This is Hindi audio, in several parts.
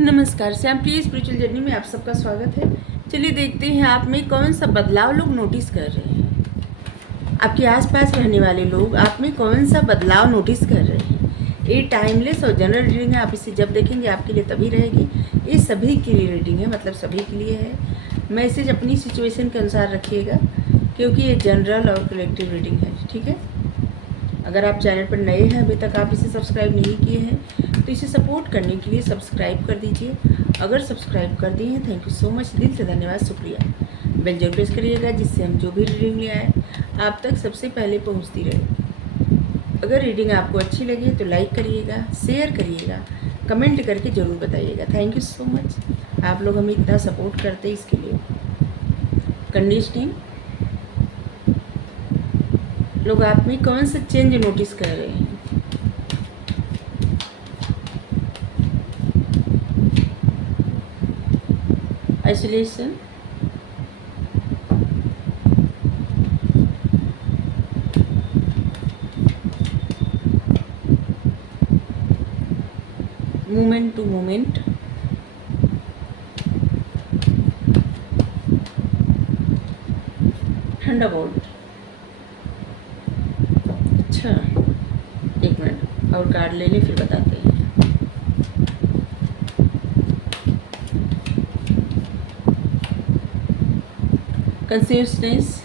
नमस्कार, श्याम प्रिय स्पिरिचुअल जर्नी में आप सबका स्वागत है। चलिए देखते हैं आप में कौन सा बदलाव लोग नोटिस कर रहे हैं। आपके आसपास रहने वाले लोग आप में कौन सा बदलाव नोटिस कर रहे हैं। ये टाइमलेस और जनरल रीडिंग है, आप इसे जब देखेंगे आपके लिए तभी रहेगी। ये सभी के लिए रीडिंग है, मतलब सभी के लिए है। मैसेज अपनी सिचुएशन के अनुसार रखिएगा, क्योंकि ये जनरल और कलेक्टिव रीडिंग है, ठीक है। अगर आप चैनल पर नए हैं, अभी तक आप इसे सब्सक्राइब नहीं किए हैं, तो इसे सपोर्ट करने के लिए सब्सक्राइब कर दीजिए। अगर सब्सक्राइब कर दिए हैं, थैंक यू सो मच, दिल से धन्यवाद, शुक्रिया। बेल जरूर प्रेस करिएगा, जिससे हम जो भी रीडिंग ले आए आप तक सबसे पहले पहुंचती रहे। अगर रीडिंग आपको अच्छी लगे तो लाइक करिएगा, शेयर करिएगा, कमेंट करके ज़रूर बताइएगा। थैंक यू सो मच, आप लोग हमें इतना सपोर्ट करते हैं, इसके लिए। कंडीशनिंग, लोग आप में कौन सा चेंज नोटिस कर रहे हैं। Isolation, moment to moment, thunderbolt. अच्छा, एक मिनट और कार्ड ले लें, फिर बताते हैं। Consistence,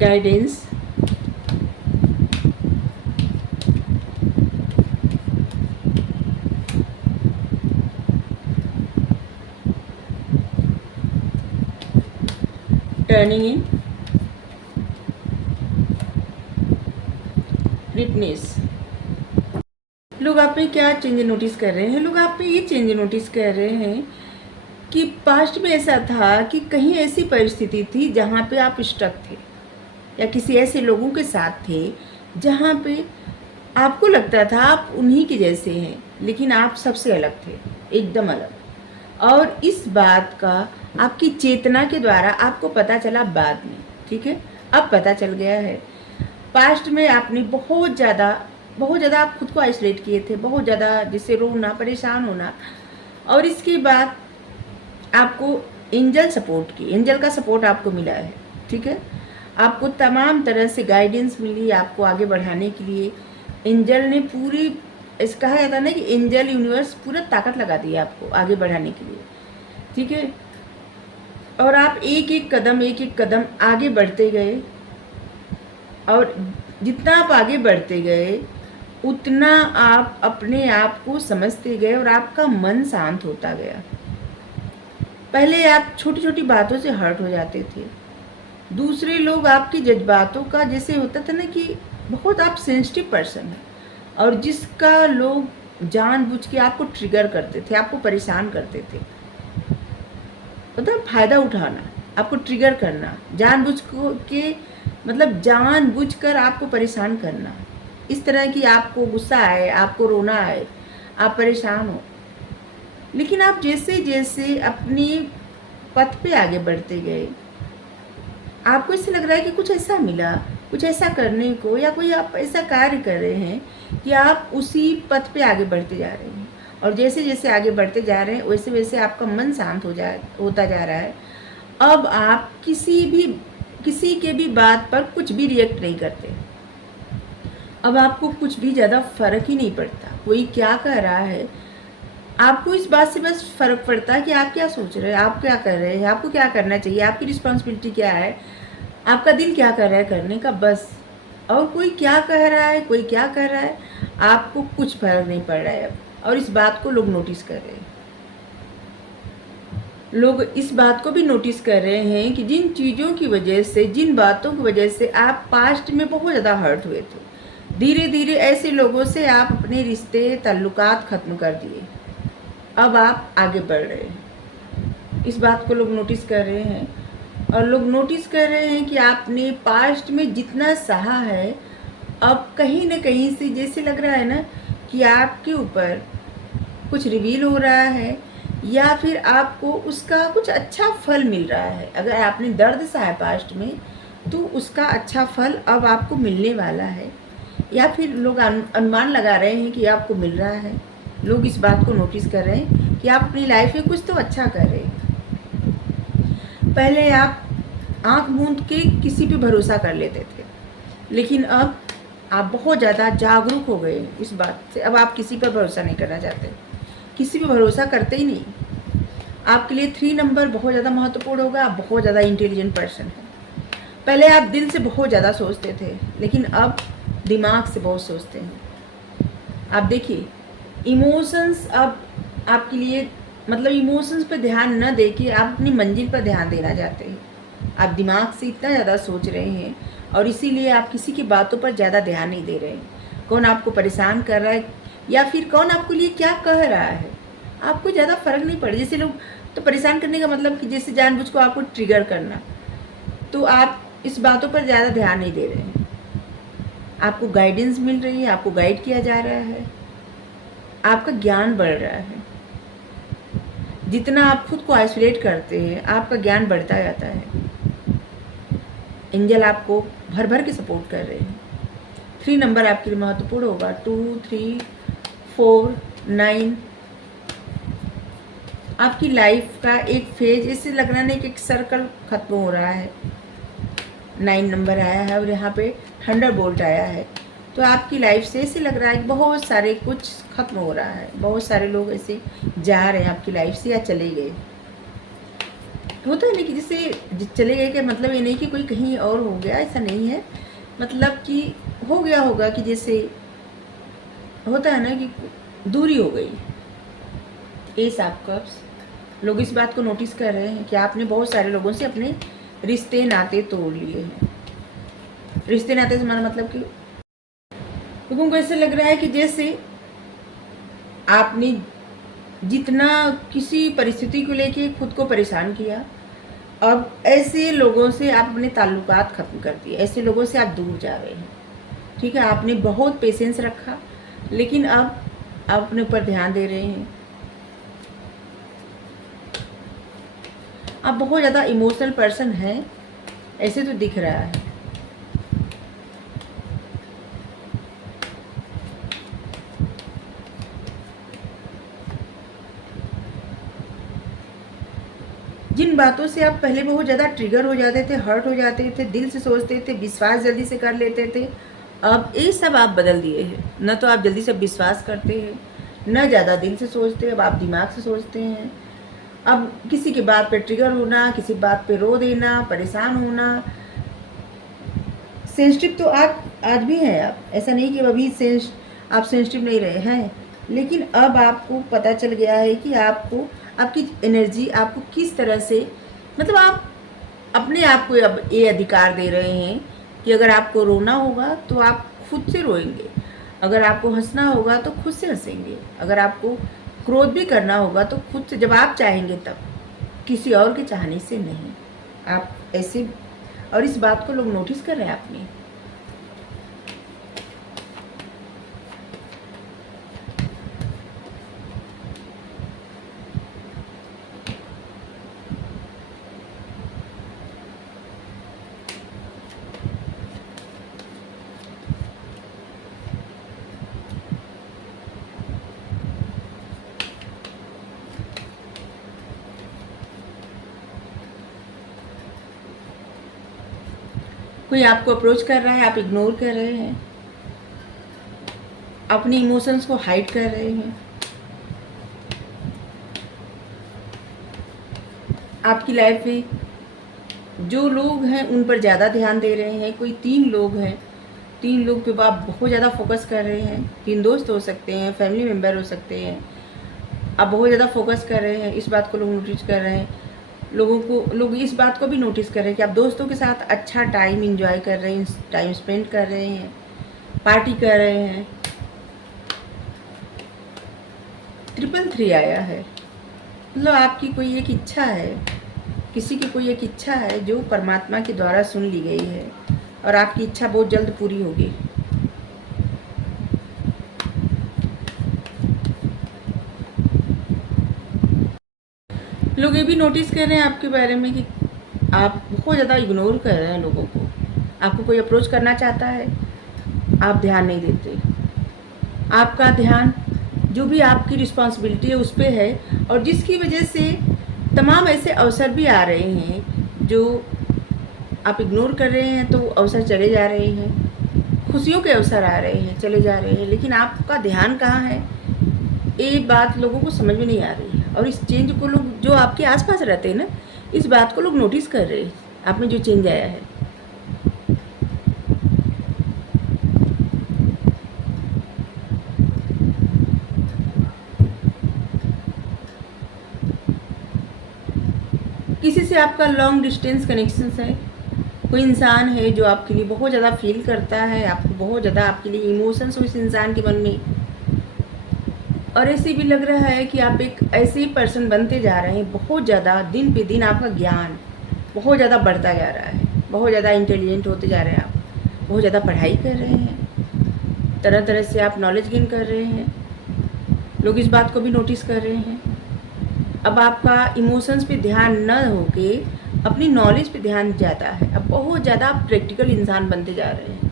guidance, turning in, fitness. लोग आप में क्या चेंज नोटिस कर रहे हैं। लोग आप में ये चेंज नोटिस कर रहे हैं कि पास्ट में ऐसा था कि कहीं ऐसी परिस्थिति थी जहाँ पे आप स्टक थे, या किसी ऐसे लोगों के साथ थे जहाँ पे आपको लगता था आप उन्हीं के जैसे हैं, लेकिन आप सबसे अलग थे, एकदम अलग। और इस बात का आपकी चेतना के द्वारा आपको पता चला बाद में, ठीक है। अब पता चल गया है। पास्ट में आपने बहुत ज़्यादा आप खुद को आइसोलेट किए थे, बहुत ज़्यादा, जिससे रोना, परेशान होना। और इसके बाद आपको एंजल का सपोर्ट आपको मिला है, ठीक है। आपको तमाम तरह से गाइडेंस मिली आपको आगे बढ़ाने के लिए। एंजल ने पूरी, कहा जाता ना कि एंजल यूनिवर्स पूरा ताकत लगा दी आपको आगे बढ़ाने के लिए, ठीक है। और आप एक एक कदम आगे बढ़ते गए, और जितना आप आगे बढ़ते गए उतना आप अपने आप को समझते गए और आपका मन शांत होता गया। पहले आप छोटी छोटी बातों से हर्ट हो जाते थे। दूसरे लोग आपकी जज्बातों का, जैसे होता था ना कि बहुत आप सेंसिटिव पर्सन हैं, और जिसका लोग जानबूझ के आपको ट्रिगर करते थे, आपको परेशान करते थे। मतलब फ़ायदा उठाना, आपको ट्रिगर करना, जानबूझ के, मतलब जानबूझकर आपको परेशान करना। इस तरह की आपको गुस्सा आए, आपको रोना आए, आप परेशान हो। लेकिन आप जैसे जैसे अपनी पथ पे आगे बढ़ते गए, आपको इससे लग रहा है कि कुछ ऐसा मिला, कुछ ऐसा करने को, या कोई आप ऐसा कार्य कर रहे हैं कि आप उसी पथ पे आगे बढ़ते जा रहे हैं। और जैसे जैसे आगे बढ़ते जा रहे हैं वैसे वैसे आपका मन शांत होता जा रहा है। अब आप किसी के भी बात पर कुछ भी रिएक्ट नहीं करते। अब आपको कुछ भी ज़्यादा फ़र्क ही नहीं पड़ता कोई क्या कह रहा है। आपको इस बात से बस फ़र्क पड़ता है कि आप क्या सोच रहे हैं, आप क्या कर रहे हैं, आपको क्या करना चाहिए, आपकी रिस्पॉन्सिबिलिटी क्या है, आपका दिल क्या कर रहा है करने का, बस। और कोई क्या कह रहा है, कोई क्या कर रहा है, आपको कुछ फ़र्क नहीं पड़ रहा है अब। और इस बात को लोग नोटिस कर रहे हैं। लोग इस बात को भी नोटिस कर रहे हैं कि जिन चीज़ों की वजह से, जिन बातों की वजह से आप पास्ट में बहुत ज़्यादा हर्ट हुए थे, धीरे धीरे ऐसे लोगों से आप अपने रिश्ते, ताल्लुकात ख़त्म कर दिए। अब आप आगे बढ़ रहे हैं। इस बात को लोग नोटिस कर रहे हैं। और लोग नोटिस कर रहे हैं कि आपने पास्ट में जितना सहा है, अब कहीं ना कहीं से जैसे लग रहा है ना कि आपके ऊपर कुछ रिवील हो रहा है, या फिर आपको उसका कुछ अच्छा फल मिल रहा है। अगर आपने दर्द सहा पास्ट में, तो उसका अच्छा फल अब आपको मिलने वाला है, या फिर लोग अनुमान लगा रहे हैं कि आपको मिल रहा है। लोग इस बात को नोटिस कर रहे हैं कि आप अपनी लाइफ में कुछ तो अच्छा कर रहे हैं। पहले आप आंख मूंद के किसी पे भरोसा कर लेते थे, लेकिन अब आप बहुत ज़्यादा जागरूक हो गए इस बात से। अब आप किसी पर भरोसा नहीं करना चाहते, किसी पे भरोसा करते ही नहीं। आपके लिए 3 नंबर बहुत ज़्यादा महत्वपूर्ण होगा। आप बहुत ज़्यादा इंटेलिजेंट पर्सन हैं। पहले आप दिल से बहुत ज़्यादा सोचते थे, लेकिन अब दिमाग से बहुत सोचते हैं। आप देखिए, इमोशंस अब आपके लिए, मतलब इमोशंस पर ध्यान न दे के आप अपनी मंजिल पर ध्यान देना चाहते हैं। आप दिमाग से इतना ज़्यादा सोच रहे हैं, और इसीलिए आप किसी की बातों पर ज़्यादा ध्यान नहीं दे रहे हैं। कौन आपको परेशान कर रहा है, या फिर कौन आपके लिए क्या कह रहा है, आपको ज़्यादा फर्क नहीं पड़े। जैसे लोग तो परेशान करने का मतलब कि जैसे जानबूझ को आपको ट्रिगर करना, तो आप इस बातों पर ज़्यादा ध्यान नहीं दे रहे हैं। आपको गाइडेंस मिल रही है, आपको गाइड किया जा रहा है, आपका ज्ञान बढ़ रहा है। जितना आप खुद को आइसोलेट करते हैं, आपका ज्ञान बढ़ता जाता है। एंजल आपको भर भर के सपोर्ट कर रहे हैं। 3 नंबर आपके लिए महत्वपूर्ण होगा। 2, 3, 4, 9। आपकी लाइफ का एक फेज, इससे लग रहा है कि एक सर्कल खत्म हो रहा है। 9 नंबर आया है और यहाँ पे 100 बोल्ट आया है। तो आपकी लाइफ से ऐसे लग रहा है कि बहुत सारे कुछ खत्म हो रहा है। बहुत सारे लोग ऐसे जा रहे हैं आपकी लाइफ से, या चले गए। होता है ना कि जैसे चले गए का मतलब ये नहीं कि कोई कहीं और हो गया, ऐसा नहीं है। मतलब कि हो गया होगा कि जैसे होता है ना कि दूरी हो गई। एस ऑफ कप्स, लोग इस बात को नोटिस कर रहे हैं कि आपने बहुत सारे लोगों से अपने रिश्ते नाते तोड़ लिए हैं। रिश्ते नाते से हमारा मतलब कि लोगों को ऐसे लग रहा है कि जैसे आपने जितना किसी परिस्थिति को लेके खुद को परेशान किया, अब ऐसे लोगों से आप अपने ताल्लुकात ख़त्म कर दिए। ऐसे लोगों से आप दूर जा रहे हैं। ठीक है, आपने बहुत पेशेंस रखा, लेकिन अब आप अपने ऊपर ध्यान दे रहे हैं। आप बहुत ज़्यादा इमोशनल पर्सन हैं, ऐसे तो दिख रहा है। जिन बातों से आप पहले बहुत ज़्यादा ट्रिगर हो जाते थे, हर्ट हो जाते थे, दिल से सोचते थे, विश्वास जल्दी से कर लेते थे, अब ये सब आप बदल दिए हैं। न तो आप जल्दी से विश्वास करते हैं, न ज़्यादा दिल से सोचते हैं, अब आप दिमाग से सोचते हैं। अब किसी की बात पे ट्रिगर होना, किसी बात पे रो देना, परेशान होना। सेंसिटिव तो आज भी हैं आप, ऐसा नहीं कि अभी आप सेंसिटिव नहीं रहे हैं, लेकिन अब आपको पता चल गया है कि आपको आपकी एनर्जी आपको किस तरह से, मतलब आप अपने आप को अब ये अधिकार दे रहे हैं कि अगर आपको रोना होगा तो आप खुद से रोएंगे, अगर आपको हंसना होगा तो खुद से हंसेंगे, अगर आपको क्रोध भी करना होगा तो खुद से, जब आप चाहेंगे तब, किसी और के चाहने से नहीं। आप ऐसे, और इस बात को लोग नोटिस कर रहे हैं अपनी। कोई आपको अप्रोच कर रहा है, आप इग्नोर कर रहे हैं, अपने इमोशंस को हाइड कर रहे हैं। आपकी लाइफ में जो लोग हैं उन पर ज़्यादा ध्यान दे रहे हैं। कोई 3 लोग हैं, 3 लोग पे आप बहुत ज़्यादा फोकस कर रहे हैं। 3 दोस्त हो सकते हैं, फैमिली मेम्बर हो सकते हैं। आप बहुत ज़्यादा फोकस कर रहे हैं, इस बात को लोग नोटिस कर रहे हैं। लोग इस बात को भी नोटिस कर रहे हैं कि आप दोस्तों के साथ अच्छा टाइम एंजॉय कर रहे हैं, टाइम स्पेंड कर रहे हैं, पार्टी कर रहे हैं। 333 आया है, मतलब आपकी कोई एक इच्छा है, किसी की कोई एक इच्छा है जो परमात्मा के द्वारा सुन ली गई है, और आपकी इच्छा बहुत जल्द पूरी होगी। लोग ये भी नोटिस कर रहे हैं आपके बारे में कि आप बहुत ज़्यादा इग्नोर कर रहे हैं लोगों को। आपको कोई अप्रोच करना चाहता है, आप ध्यान नहीं देते। आपका ध्यान जो भी आपकी रिस्पॉन्सिबिलिटी है उस पे है, और जिसकी वजह से तमाम ऐसे अवसर भी आ रहे हैं जो आप इग्नोर कर रहे हैं, तो अवसर चले जा रहे हैं। खुशियों के अवसर आ रहे हैं, चले जा रहे हैं, लेकिन आपका ध्यान कहाँ है, ये बात लोगों को समझ में नहीं आ रही है। और इस चेंज को लोग जो आपके आसपास रहते हैं ना, इस बात को लोग नोटिस कर रहे हैं, आप में जो चेंज आया है। किसी से आपका लॉन्ग डिस्टेंस कनेक्शन है, कोई इंसान है जो आपके लिए बहुत ज़्यादा फील करता है, आपको बहुत ज़्यादा, आपके लिए इमोशंस हो इस इंसान के मन में। और ऐसे भी लग रहा है कि आप एक ऐसे ही पर्सन बनते जा रहे हैं, बहुत ज़्यादा दिन पे दिन आपका ज्ञान बहुत ज़्यादा बढ़ता जा रहा है, बहुत ज़्यादा इंटेलिजेंट होते जा रहे हैं आप, बहुत ज़्यादा पढ़ाई कर रहे हैं, तरह तरह से आप नॉलेज गेन कर रहे हैं। लोग इस बात को भी नोटिस कर रहे हैं। अब आपका इमोशंस पे ध्यान न होके अपनी नॉलेज पे ध्यान जाता है। अब बहुत ज़्यादा आप प्रैक्टिकल इंसान बनते जा रहे हैं।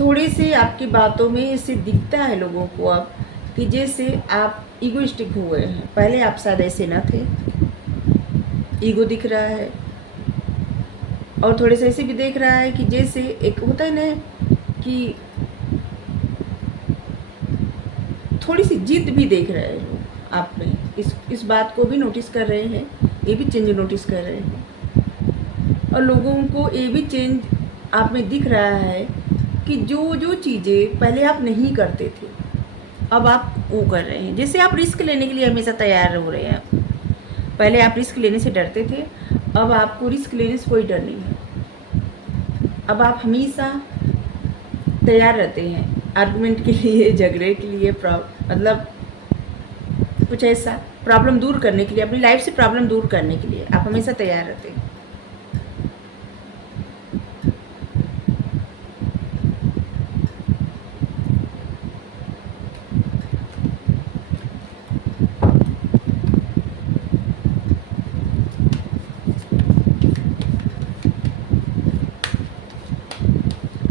थोड़े से आपकी बातों में इससे दिखता है लोगों को अब कि जैसे आप ईगोइस्टिक हो गए हैं। पहले आप शायद ऐसे न थे, ईगो दिख रहा है। और थोड़े से ऐसे भी देख रहा है कि जैसे एक होता है ना कि थोड़ी सी जिद भी देख रहे हैं लोग आप में। इस बात को भी नोटिस कर रहे हैं, ये भी चेंज नोटिस कर रहे हैं। और लोगों को ये भी चेंज आप में दिख रहा है कि जो जो चीज़ें पहले आप नहीं करते थे, अब आप वो कर रहे हैं। जैसे आप रिस्क लेने के लिए हमेशा तैयार हो रहे हैं। पहले आप रिस्क लेने से डरते थे, अब आपको रिस्क लेने से कोई डर नहीं है। अब आप हमेशा तैयार रहते हैं आर्गुमेंट के लिए, झगड़े के लिए, मतलब कुछ ऐसा प्रॉब्लम दूर करने के लिए, अपनी लाइफ से प्रॉब्लम दूर करने के लिए आप हमेशा तैयार रहते हैं।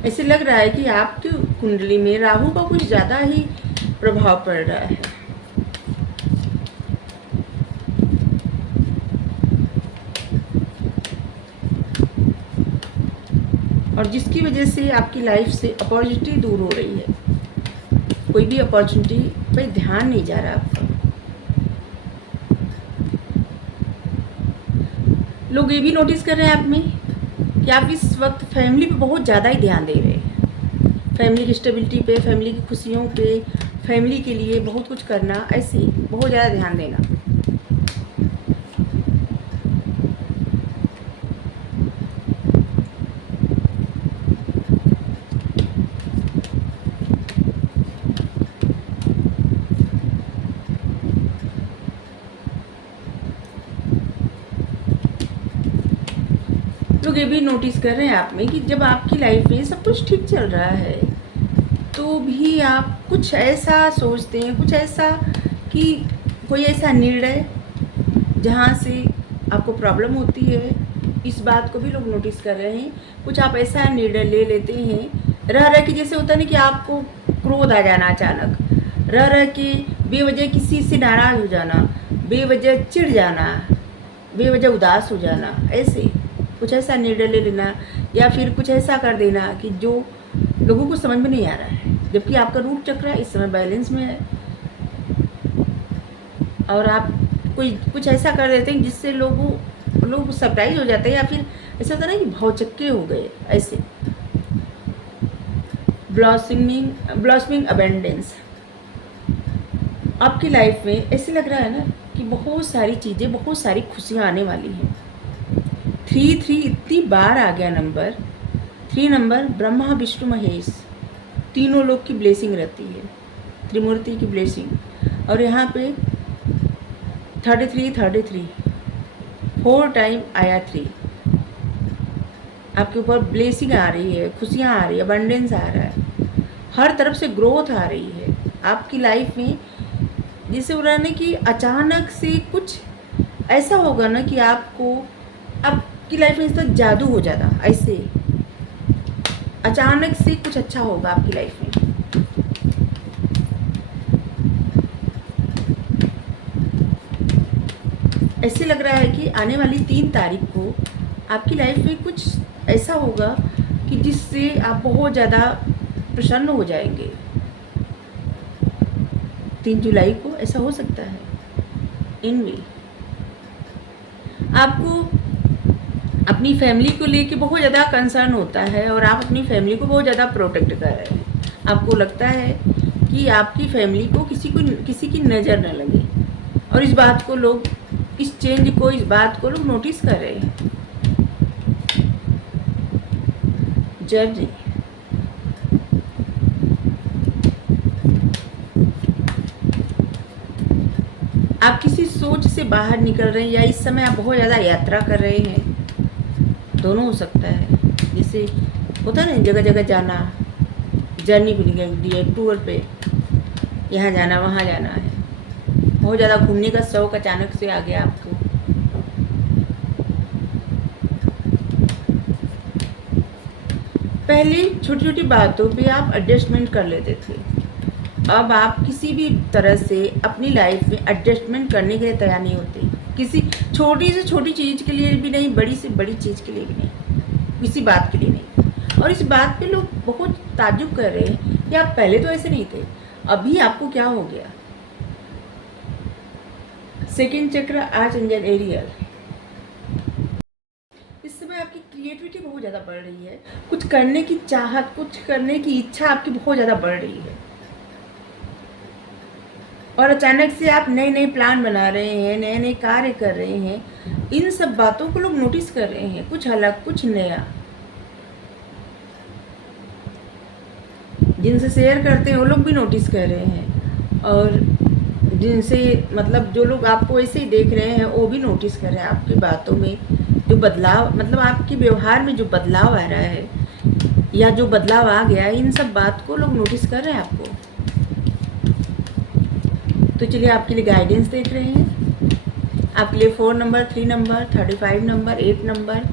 ऐसे लग रहा है कि आपकी कुंडली में राहु का कुछ ज़्यादा ही प्रभाव पड़ रहा है। और जिसकी वजह से आपकी लाइफ से अपॉर्चुनिटी दूर हो रही है। कोई भी अपॉर्चुनिटी पे ध्यान नहीं जा रहा आपका। लोग ये भी नोटिस कर रहे हैं आप में कि आप इस वक्त फैमिली पे बहुत ज़्यादा ही ध्यान दे रहे हैं। फैमिली की स्टेबिलिटी पे, फैमिली की खुशियों पे, फैमिली के लिए बहुत कुछ करना, ऐसे बहुत ज़्यादा ध्यान देना। लोग ये भी नोटिस कर रहे हैं आप में कि जब आपकी लाइफ में सब कुछ ठीक चल रहा है, तो भी आप कुछ ऐसा सोचते हैं, कुछ ऐसा कि कोई ऐसा निर्णय जहाँ से आपको प्रॉब्लम होती है। इस बात को भी लोग नोटिस कर रहे हैं। कुछ आप ऐसा निर्णय ले लेते हैं रह रह के, जैसे होता नहीं कि आपको क्रोध आ जाना अचानक, रह रह के बेवजह किसी से नाराज़ हो जाना, बेवजह चिढ़ जाना, बेवजह उदास हो जाना, ऐसे कुछ ऐसा निर्णय ले लेना या फिर कुछ ऐसा कर देना कि जो लोगों को समझ में नहीं आ रहा है, जबकि आपका रूट चक्र इस समय बैलेंस में है। और आप कोई कुछ ऐसा कर देते हैं जिससे लोग सरप्राइज हो जाते हैं, या फिर ऐसा होता है ना कि भौचक्के हो गए। ऐसे ब्लॉसमिंग अबेंडेंस आपकी लाइफ में ऐसे लग रहा है ना कि बहुत सारी चीज़ें, बहुत सारी खुशियाँ आने वाली हैं। 3 इतनी बार आ गया नंबर। 3 नंबर ब्रह्मा विष्णु महेश तीनों लोग की ब्लेसिंग रहती है, त्रिमूर्ति की ब्लेसिंग। और यहाँ पे 33 4 टाइम आया 3। आपके ऊपर ब्लेसिंग आ रही है, खुशियाँ आ रही है, अबंडेंस आ रहा है, हर तरफ से ग्रोथ आ रही है। आपकी लाइफ में जिससे हो रहा है ना कि अचानक से कुछ ऐसा होगा ना कि आपको आपकी लाइफ में इस जादू हो जाता, ऐसे अचानक से कुछ अच्छा होगा आपकी लाइफ में। ऐसे लग रहा है कि आने वाली 3 तारीख को आपकी लाइफ में कुछ ऐसा होगा कि जिससे आप बहुत ज़्यादा प्रसन्न हो जाएंगे। 3 जुलाई को ऐसा हो सकता है। इनमें आपको अपनी फैमिली को लेके बहुत ज़्यादा कंसर्न होता है और आप अपनी फैमिली को बहुत ज़्यादा प्रोटेक्ट कर रहे हैं। आपको लगता है कि आपकी फैमिली को किसी की नज़र न लगे, और इस बात को लोग, इस चेंज को, इस बात को लोग नोटिस कर रहे हैं। जज आप किसी सोच से बाहर निकल रहे हैं, या इस समय आप बहुत ज़्यादा यात्रा कर रहे हैं, दोनों हो सकता है। जैसे होता है ना, जगह जगह जाना, जर्नी पे निकल दिए, टूर पे, यहाँ जाना वहाँ जाना है, बहुत ज़्यादा घूमने का शौक अचानक से आ गया आपको। पहले छोटी छोटी बातों पे आप एडजस्टमेंट कर लेते थे, अब आप किसी भी तरह से अपनी लाइफ में एडजस्टमेंट करने के लिए तैयार नहीं होते। किसी छोटी से छोटी चीज़ के लिए भी नहीं, बड़ी से बड़ी चीज़ के लिए भी नहीं, किसी बात के लिए नहीं। और इस बात पे लोग बहुत ताज्जुब कर रहे हैं कि आप पहले तो ऐसे नहीं थे, अभी आपको क्या हो गया। सेकंड चक्र आर्च एंजल एरियल, इस समय आपकी क्रिएटिविटी बहुत ज़्यादा बढ़ रही है, कुछ करने की चाहत, कुछ करने की इच्छा आपकी बहुत ज़्यादा बढ़ रही है, और अचानक से आप नए नए प्लान बना रहे हैं, नए नए कार्य कर रहे हैं। इन सब बातों को लोग नोटिस कर रहे हैं, कुछ अलग, कुछ नया। जिनसे शेयर करते हैं वो लोग भी नोटिस कर रहे हैं, और जिनसे मतलब जो लोग आपको ऐसे ही देख रहे हैं वो भी नोटिस कर रहे हैं आपकी बातों में जो बदलाव, मतलब आपके व्यवहार में जो बदलाव आ रहा है या जो बदलाव आ गया है, इन सब बात को लोग नोटिस कर रहे हैं आपको। तो चलिए आपके लिए गाइडेंस देख रहे हैं। आपके लिए 4 number, 3 number, 35 number, 8 number,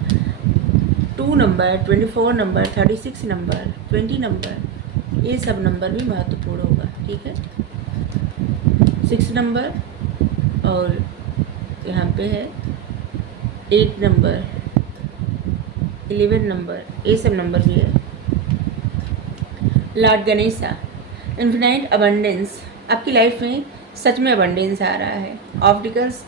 2 number, 24 number, 36 number, 20 number, ये सब नंबर भी महत्वपूर्ण होगा, ठीक है। 6 नंबर और यहाँ पे है 8 नंबर, 11 नंबर, ये सब नंबर भी है। लॉर्ड गणेशा, इन्फिनाइट अबंडेंस, आपकी लाइफ में सच में अबंडेंस आ रहा है। ऑब्स्टिकल्स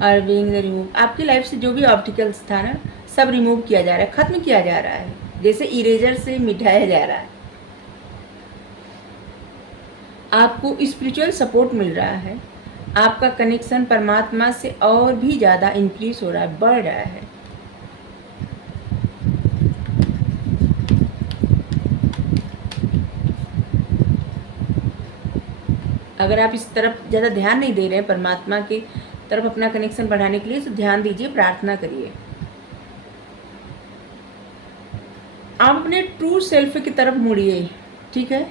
आर बीइंग रिमूव, आपकी लाइफ से जो भी ऑब्स्टिकल्स था ना, सब रिमूव किया जा रहा है, ख़त्म किया जा रहा है, जैसे इरेजर से मिटाया जा रहा है। आपको स्पिरिचुअल सपोर्ट मिल रहा है, आपका कनेक्शन परमात्मा से और भी ज़्यादा इंक्रीज हो रहा है, बढ़ रहा है। अगर आप इस तरफ ज़्यादा ध्यान नहीं दे रहे हैं, परमात्मा की तरफ अपना कनेक्शन बढ़ाने के लिए, तो ध्यान दीजिए, प्रार्थना करिए। आप अपने ट्रू सेल्फ की तरफ मुड़िए, ठीक है।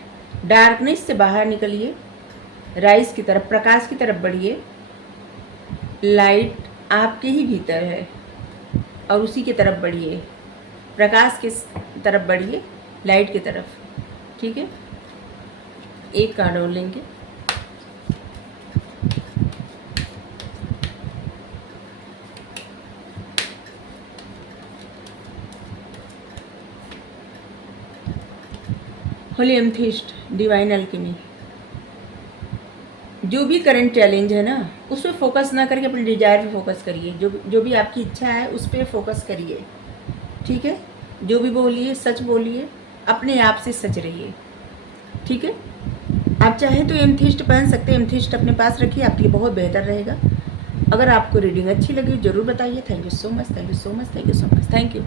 डार्कनेस से बाहर निकलिए, राइज की तरफ, प्रकाश की तरफ बढ़िए। लाइट आपके ही भीतर है और उसी की तरफ बढ़िए, प्रकाश की तरफ बढ़िए, लाइट की तरफ, ठीक है। एक कार्ड और लेंगे। होली एमथिस्ट, डिवाइन अल्केमी, जो भी करंट चैलेंज है ना, उस पर फोकस ना करके अपने डिजायर पे फोकस करिए। जो भी आपकी इच्छा है उस पर फोकस करिए, ठीक है। जो भी बोलिए सच बोलिए, अपने आप से सच रहिए, ठीक है। आप चाहें तो एमथिस्ट पहन सकते हैं, एमथिस्ट अपने पास रखिए, आपके लिए बहुत बेहतर रहेगा। अगर आपको रीडिंग अच्छी लगी ज़रूर बताइए। Thank you so much, thank you so much, thank you so much, thank you.